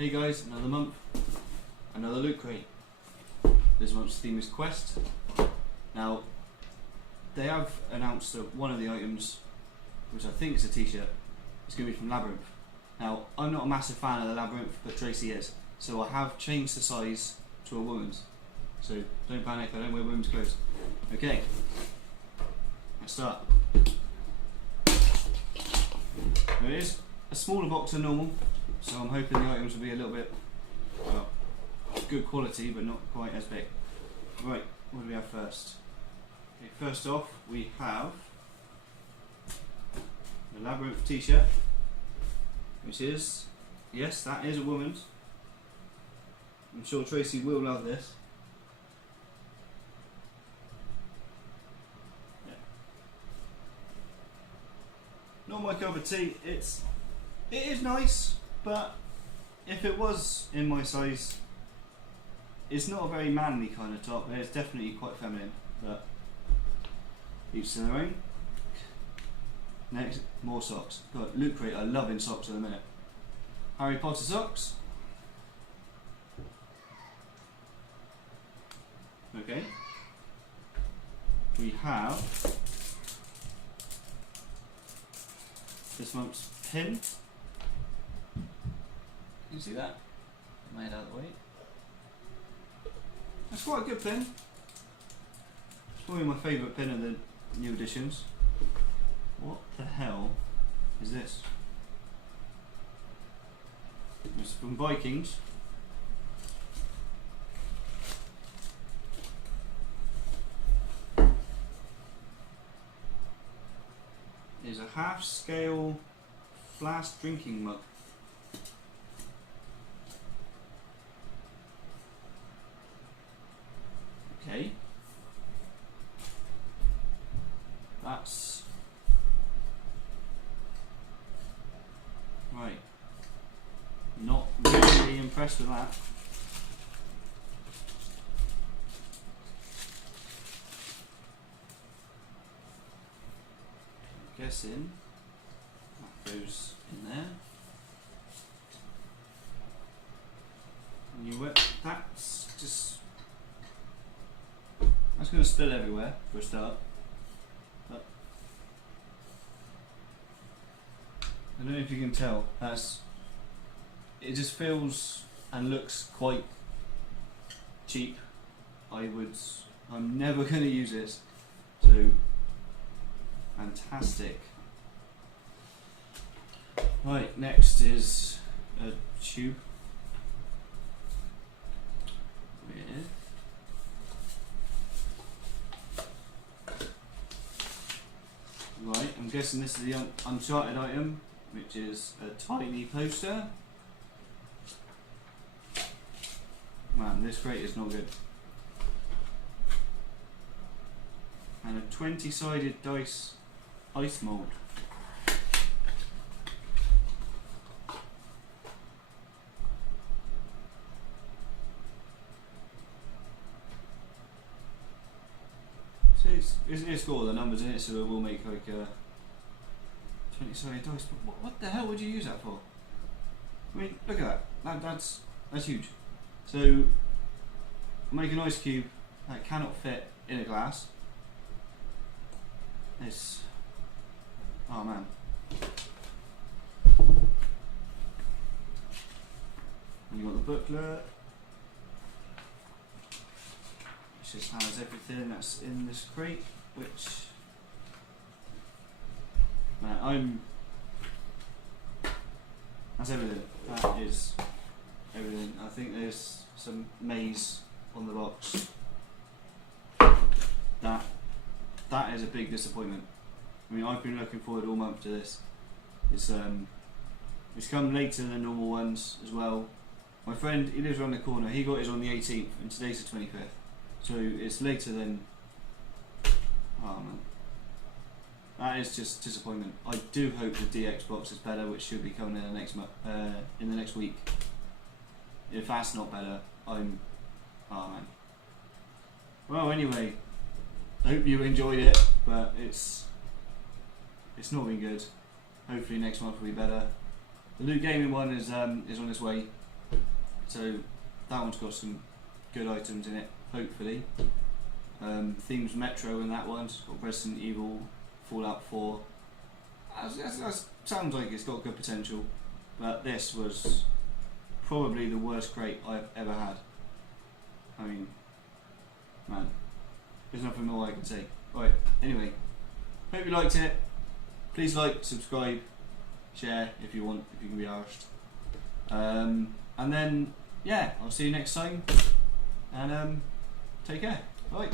Hey guys, another month, another loot crate. This month's theme is Quest. Now, they have announced that one of the items, which I think is a t-shirt, is going to be from Labyrinth. Now, I'm not a massive fan of the Labyrinth, but Tracy is, so I have changed the size to a woman's. So don't panic, I don't wear women's clothes. Okay, let's start. Now, it is a smaller box than normal, so I'm hoping the items will be a little bit, well, good quality, but not quite as big. Right, what do we have first? Okay, first off, we have the Labyrinth t-shirt, which is, yes, that is a woman's. I'm sure Tracy will love this. Yeah. Not my cup of tea. It is nice, but if it was in my size, it's not a very manly kind of top, but it's definitely quite feminine, but each to their own. Next, more socks. God, Loot Crate are loving socks at the minute. Harry Potter socks. Okay. We have this month's pin. Can you see that? Made out of the way. That's quite a good pin. It's probably my favourite pin of the new editions. What the hell is this? It's from Vikings. It's a half-scale flask drinking mug. Okay. That's right. Not really impressed with that. I'm guessing that goes in there. And you wet. That's going to spill everywhere for a start. But I don't know if you can tell. It just feels and looks quite cheap. I'm never going to use this. So fantastic. Right, next is a tube with right, I'm guessing this is the Uncharted item, which is a tiny poster. Man, this crate is not good. And a 20-sided dice ice mould. So it's got all the numbers in it, so it will make like a 20-sided dice. But what the hell would you use that for? I mean, look at that. That's huge. So make an ice cube that cannot fit in a glass. It's, oh man. And you got the booklet, which just has everything that's in this crate, which, man, that's everything. That is everything. I think there's some maze on the box. That is a big disappointment. I mean, I've been looking forward all month to this. It's come later than normal ones as well. My friend, he lives around the corner, he got his on the 18th and today's the 25th. So it's later than, oh man. That is just disappointment. I do hope the DX box is better, which should be coming in the next in the next week. If that's not better, oh man. Well, anyway, I hope you enjoyed it, but it's not been good. Hopefully next month will be better. The Loot Gaming one is on its way. So that one's got some good items in it, hopefully. Themes Metro in that one's got Resident Evil, Fallout 4. That sounds like it's got good potential, but this was probably the worst crate I've ever had. I mean, man, there's nothing more I can say. Right, anyway, hope you liked it. Please like, subscribe, share if you want, if you can be arsed. And then, yeah, I'll see you next time, and take care. Bye.